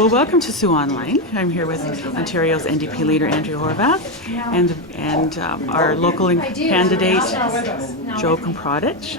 Well, welcome to Sue Online. I'm here with Ontario's NDP Leader Andrea Horwath and our local candidate, Joe Comprodich.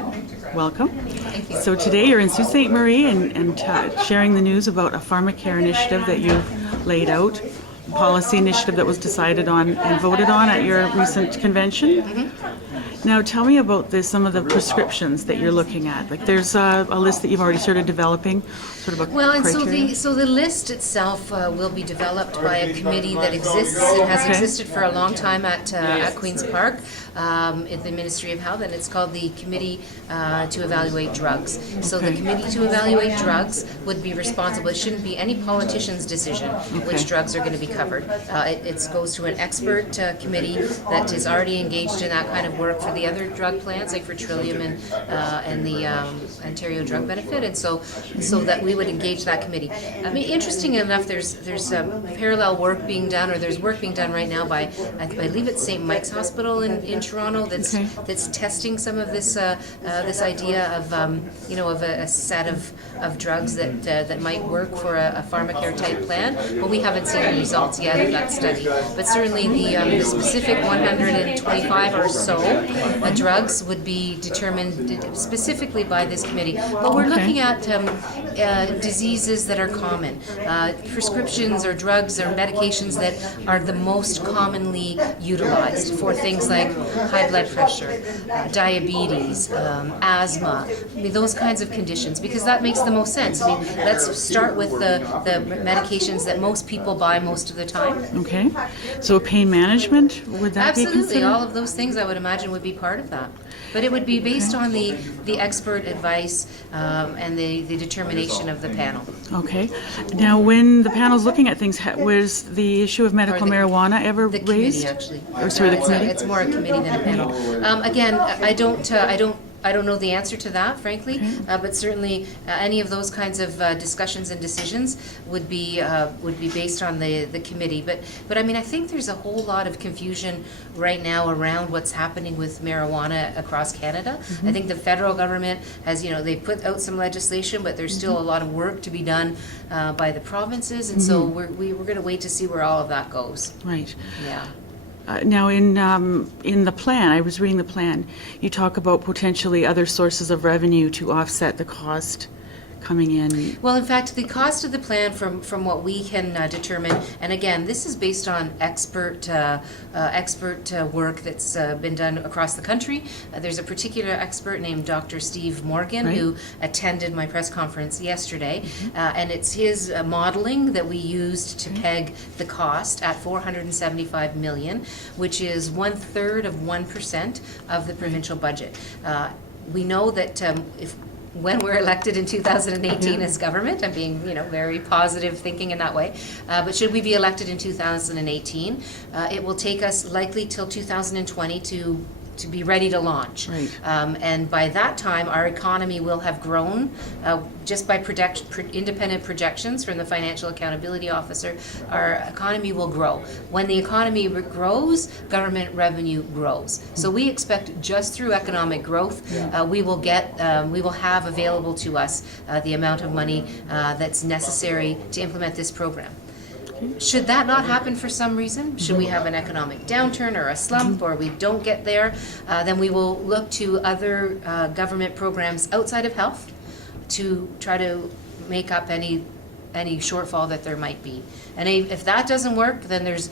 Welcome. Thank you. So today you're in Sault Ste. Marie and sharing the news about a PharmaCare initiative that you've laid out, a policy initiative that was decided on and voted on at your recent convention. Mm-hmm. Now tell me about some of the prescriptions that you're looking at. Like there's a list that you've already started developing, sort of a criteria. So the list itself will be developed by a committee that exists. It has existed for a long time at Queen's Park at the Ministry of Health, and it's called the Committee to Evaluate Drugs. So the Committee to Evaluate Drugs would be responsible. It shouldn't be any politician's decision which drugs are going to be covered. It goes to an expert committee that is already engaged in that kind of work for the other drug plans, like for Trillium and the Ontario Drug Benefit, and so that we would engage that committee. I mean, interesting enough, there's parallel work being done, or there's work being done right now by I believe it's St. Mike's Hospital in Toronto that's testing some of this this idea of of a set of drugs that might work for a PharmaCare type plan. But we haven't seen the results yet of that study. But certainly the specific 125 or so drugs would be determined specifically by this committee. But we're looking at diseases that are common, prescriptions or drugs or medications that are the most commonly utilized for things like high blood pressure, diabetes, asthma, those kinds of conditions, because that makes the most sense. I mean, let's start with the medications that most people buy most of the time. Okay. So pain management, would that be considered? Absolutely. All of those things I would imagine would be part of that. But it would be based on the expert advice and the determination of the panel. Okay. Now, when the panel's looking at things, was the issue of medical marijuana ever the raised? Committee, actually. Or sorry, the committee? It's more a committee than a panel. Again, I don't know the answer to that, frankly, but certainly any of those kinds of discussions and decisions would be based on the committee. But I mean, I think there's a whole lot of confusion right now around what's happening with marijuana across Canada. I think the federal government has, they put out some legislation, but there's still a lot of work to be done by the provinces, and so we're going to wait to see where all of that goes. Right. Yeah. Now, in the plan, I was reading the plan, you talk about potentially other sources of revenue to offset the cost coming in. Well, in fact, the cost of the plan from what we can determine, and again, this is based on expert work that's been done across the country. There's a particular expert named Dr. Steve Morgan who attended my press conference yesterday, and it's his modeling that we used to peg the cost at $475 million, which is 1/3 of 1% of the provincial budget. We know that when we're elected in 2018 as government, I'm being very positive thinking in that way, but should we be elected in 2018, it will take us likely till 2020 to be ready to launch. Right. And by that time, our economy will have grown just by independent projections from the Financial Accountability Officer. Our economy will grow. When the economy grows, government revenue grows. So we expect just through economic growth, we will have available to us the amount of money that's necessary to implement this program. Should that not happen for some reason, should we have an economic downturn or a slump, or we don't get there, then we will look to other government programs outside of health to try to make up any shortfall that there might be. And if that doesn't work, then there's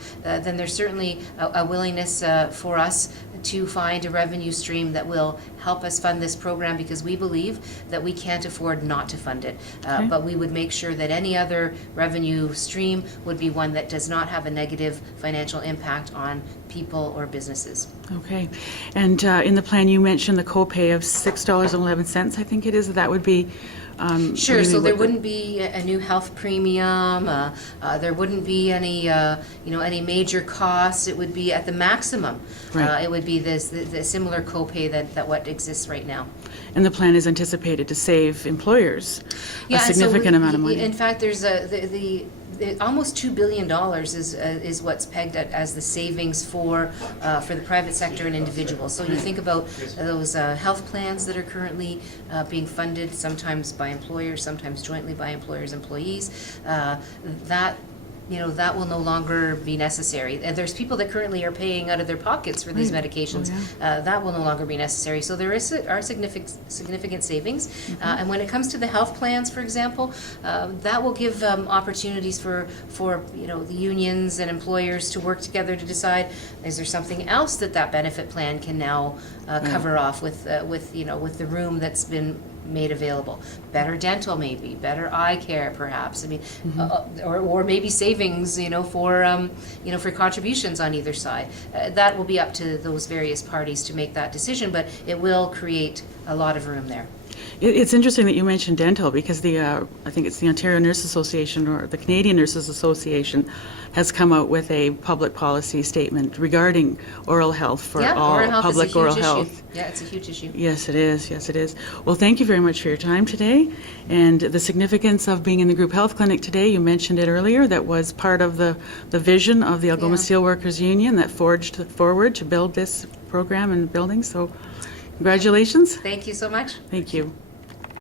certainly a willingness for us to find a revenue stream that will help us fund this program, because we believe that we can't afford not to fund it. But we would make sure that any other revenue stream would be one that does not have a negative financial impact on people or businesses. Okay. And in the plan, you mentioned the copay of $6.11, I think it is. That would be sure. So there wouldn't be a new health premium. There wouldn't be any major costs. It would be at the maximum. Right. It would be the similar copay that what exists right now. And the plan is anticipated to save employers a and so significant amount of money. In fact, there's almost $2 billion is what's pegged at as the savings for the private sector and individuals. So you think about those health plans that are currently being funded, sometimes by employers, sometimes jointly by employers, employees. That will no longer be necessary. And there's people that currently are paying out of their pockets for these medications. That will no longer be necessary. So there are significant savings. And when it comes to the health plans, for example, that will give opportunities for the unions and employers to work together to decide, is there something else that benefit plan can now cover off with the room that's been made available. Better dental, maybe better eye care, perhaps. I mean, or maybe savings, for contributions on either side. That will be up to those various parties to make that decision, but it will create a lot of room there. It's interesting that you mentioned dental, because I think it's the Ontario Nurses Association or the Canadian Nurses Association has come out with a public policy statement regarding oral health for all public oral health. Yeah, it's a huge issue. Yes, it is. Yes, it is. Well, thank you very much for your time today, and the significance of being in the group health clinic today. You mentioned it earlier. That was part of the vision of the Algoma Steelworkers Union that forged forward to build this program and building. So, congratulations. Thank you so much. Thank you.